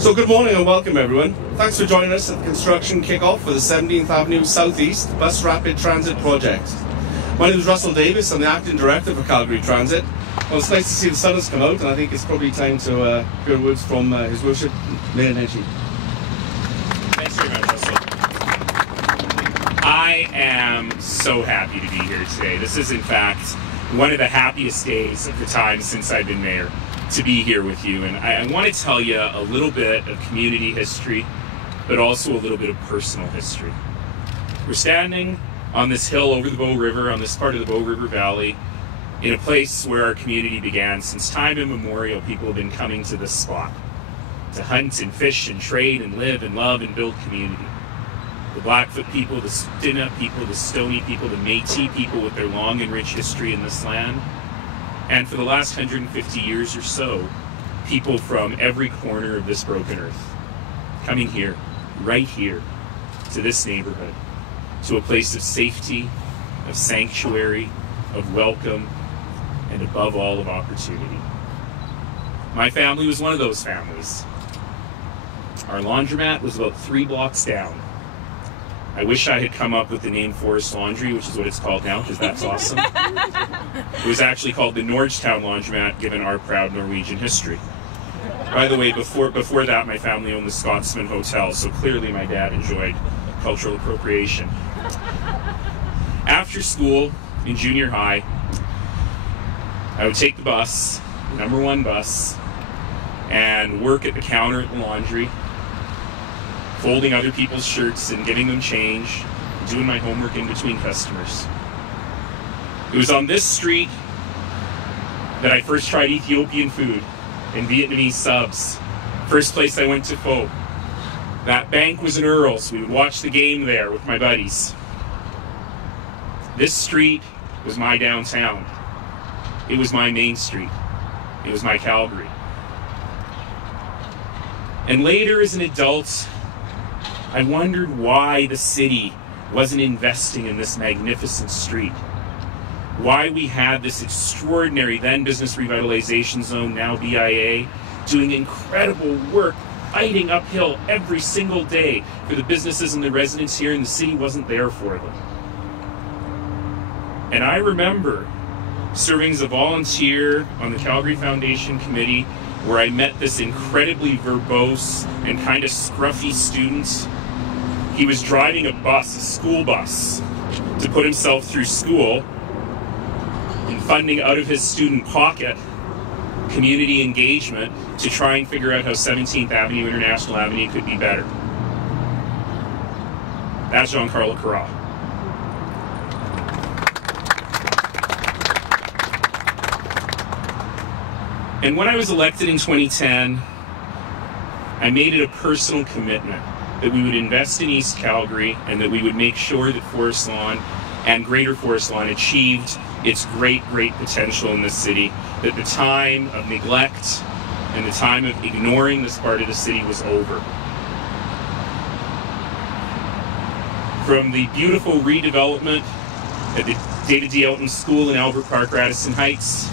So good morning and welcome everyone. Thanks for joining us at the construction kickoff for the 17th Avenue Southeast Bus Rapid Transit Project. My name is Russell Davis, I'm the Acting Director for Calgary Transit. Well, it's nice to see the sun has come out, and I think it's probably time to hear words from His Worship, Mayor Nenshi. Thanks very much, Russell. I am so happy to be here today. This is in fact one of the happiest days of the time since I've been mayor, to be here with you. And I want to tell you a little bit of community history, but also a little bit of personal history. We're standing on this hill over the Bow River, on this part of the Bow River Valley, in a place where our community began. Since time immemorial, people have been coming to this spot to hunt and fish and trade and live and love and build community. The Blackfoot people, the Stina people, the Stoney people, the Métis people with their long and rich history in this land. And for the last 150 years or so, people from every corner of this broken earth coming here, right here, to this neighborhood, to a place of safety, of sanctuary, of welcome, and above all, of opportunity. My family was one of those families. Our laundromat was about 3 blocks down. I wish I had come up with the name Forest Laundry, which is what it's called now, because that's awesome. It was actually called the Norgetown Laundromat, given our proud Norwegian history. By the way, before that, my family owned the Scotsman Hotel, so clearly my dad enjoyed cultural appropriation. After school, in junior high, I would take the bus, the number 1 bus, and work at the counter at the laundry, folding other people's shirts and giving them change, doing my homework in between customers. It was on this street that I first tried Ethiopian food and Vietnamese subs. First place I went to pho. That bank was in Earl's. We would watch the game there with my buddies. This street was my downtown. It was my main street. It was my Calgary. And later, as an adult, I wondered why the city wasn't investing in this magnificent street. Why we had this extraordinary then Business Revitalization Zone, now BIA, doing incredible work, fighting uphill every single day for the businesses and the residents here, and the city wasn't there for them. And I remember serving as a volunteer on the Calgary Foundation Committee, where I met this incredibly verbose and kind of scruffy student. He was driving a bus, a school bus, to put himself through school, and funding out of his student pocket community engagement to try and figure out how 17th Avenue, International Avenue could be better. That's Jean-Carl Carra. And when I was elected in 2010, I made it a personal commitment that we would invest in East Calgary and that we would make sure that Forest Lawn and Greater Forest Lawn achieved its great potential in this city, that the time of neglect and the time of ignoring this part of the city was over. From the beautiful redevelopment at the David D. Elton School in Albert Park, Radisson Heights,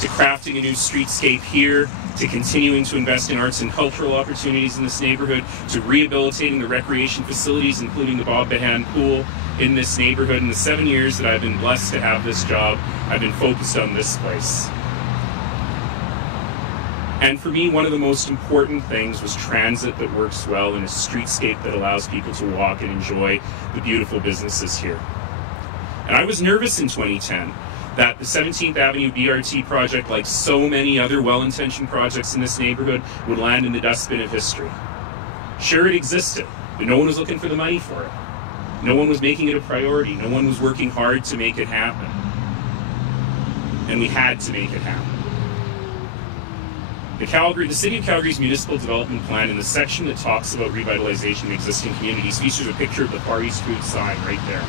to crafting a new streetscape here, to continuing to invest in arts and cultural opportunities in this neighborhood, to rehabilitating the recreation facilities, including the Bob Behan Pool in this neighborhood. In the 7 years that I've been blessed to have this job, I've been focused on this place. And for me, one of the most important things was transit that works well and a streetscape that allows people to walk and enjoy the beautiful businesses here. And I was nervous in 2010 that the 17th Avenue BRT project, like so many other well-intentioned projects in this neighborhood, would land in the dustbin of history. Sure, it existed, but no one was looking for the money for it. No one was making it a priority. No one was working hard to make it happen. And we had to make it happen. The City of Calgary's Municipal Development Plan, in the section that talks about revitalization of existing communities, features a picture of the Far East Food sign right there.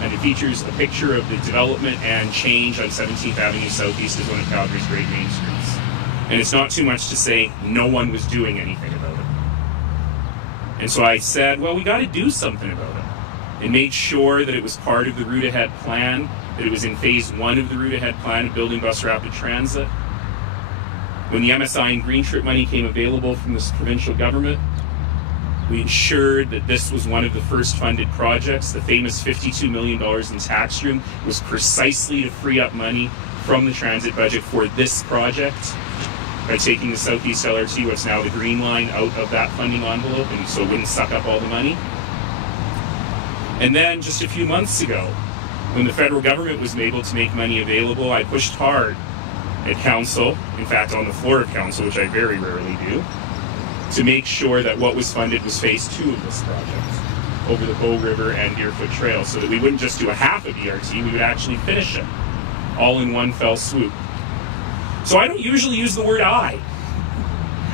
And it features a picture of the development and change on 17th Avenue Southeast as one of Calgary's great main streets. And it's not too much to say no one was doing anything about it. And so I said, well, we got to do something about it. And made sure that it was part of the Route Ahead plan, that it was in phase 1 of the Route Ahead plan of building bus rapid transit. When the MSI and Green Trip money came available from this provincial government, we ensured that this was one of the first funded projects. The famous $52 million in tax room was precisely to free up money from the transit budget for this project by taking the Southeast LRT, what's now the Green Line, out of that funding envelope, and so it wouldn't suck up all the money. And then just a few months ago, when the federal government was able to make money available, I pushed hard at council, in fact on the floor of council, which I very rarely do, to make sure that what was funded was phase 2 of this project over the Bow River and Deerfoot Trail, so that we wouldn't just do a half of BRT, we would actually finish it all in one fell swoop. So I don't usually use the word I.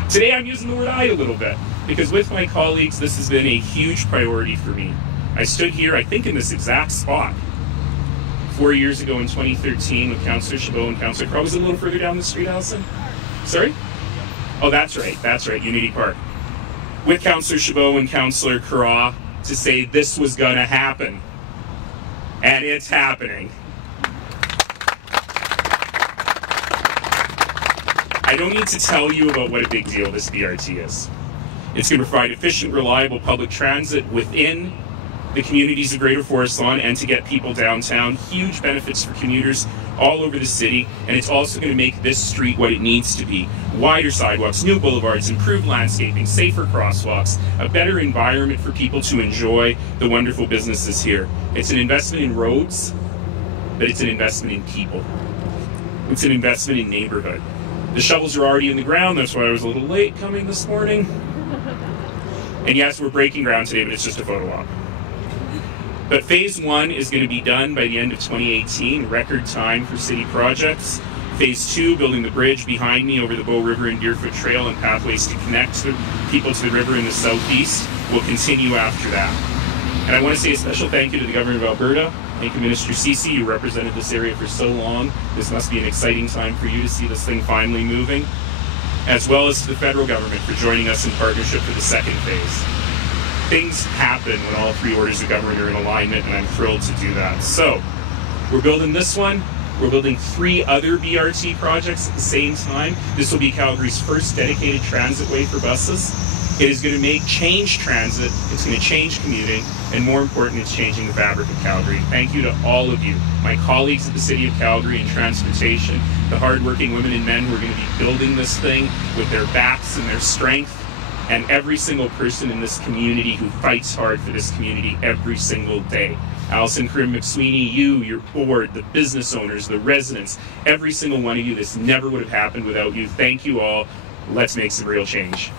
Today I'm using the word I a little bit, because with my colleagues this has been a huge priority for me. I stood here, I think in this exact spot, 4 years ago in 2013 with Councillor Chabot and Councillor Crow. Was it a little further down the street, Allison? Sorry? Oh, that's right, Unity Park. With Councillor Chabot and Councillor Crow to say this was gonna happen. And it's happening. I don't need to tell you about what a big deal this BRT is. It's going to provide efficient, reliable public transit within the communities of Greater Forest Lawn and to get people downtown. Huge benefits for commuters all over the city, and it's also going to make this street what it needs to be. Wider sidewalks, new boulevards, improved landscaping, safer crosswalks, a better environment for people to enjoy the wonderful businesses here. It's an investment in roads, but it's an investment in people. It's an investment in neighborhood. The shovels are already in the ground, that's why I was a little late coming this morning. And yes, we're breaking ground today, but it's just a photo op. But phase 1 is going to be done by the end of 2018, record time for city projects. Phase 2, building the bridge behind me over the Bow River and Deerfoot Trail and pathways to connect people to the river in the southeast, will continue after that. And I want to say a special thank you to the Government of Alberta. Thank you, Minister Ceci. You represented this area for so long. This must be an exciting time for you to see this thing finally moving, as well as to the federal government for joining us in partnership for the second phase. Things happen when all 3 orders of government are in alignment, and I'm thrilled to do that. So, we're building this one. We're building 3 other BRT projects at the same time. This will be Calgary's first dedicated transit way for buses. It is going to change transit, it's going to change commuting, and more important, it's changing the fabric of Calgary. Thank you to all of you, my colleagues at the City of Calgary in transportation, the hardworking women and men who are going to be building this thing with their backs and their strength, and every single person in this community who fights hard for this community every single day. Alison Krim McSweeney, you, your board, the business owners, the residents, every single one of you, this never would have happened without you. Thank you all. Let's make some real change.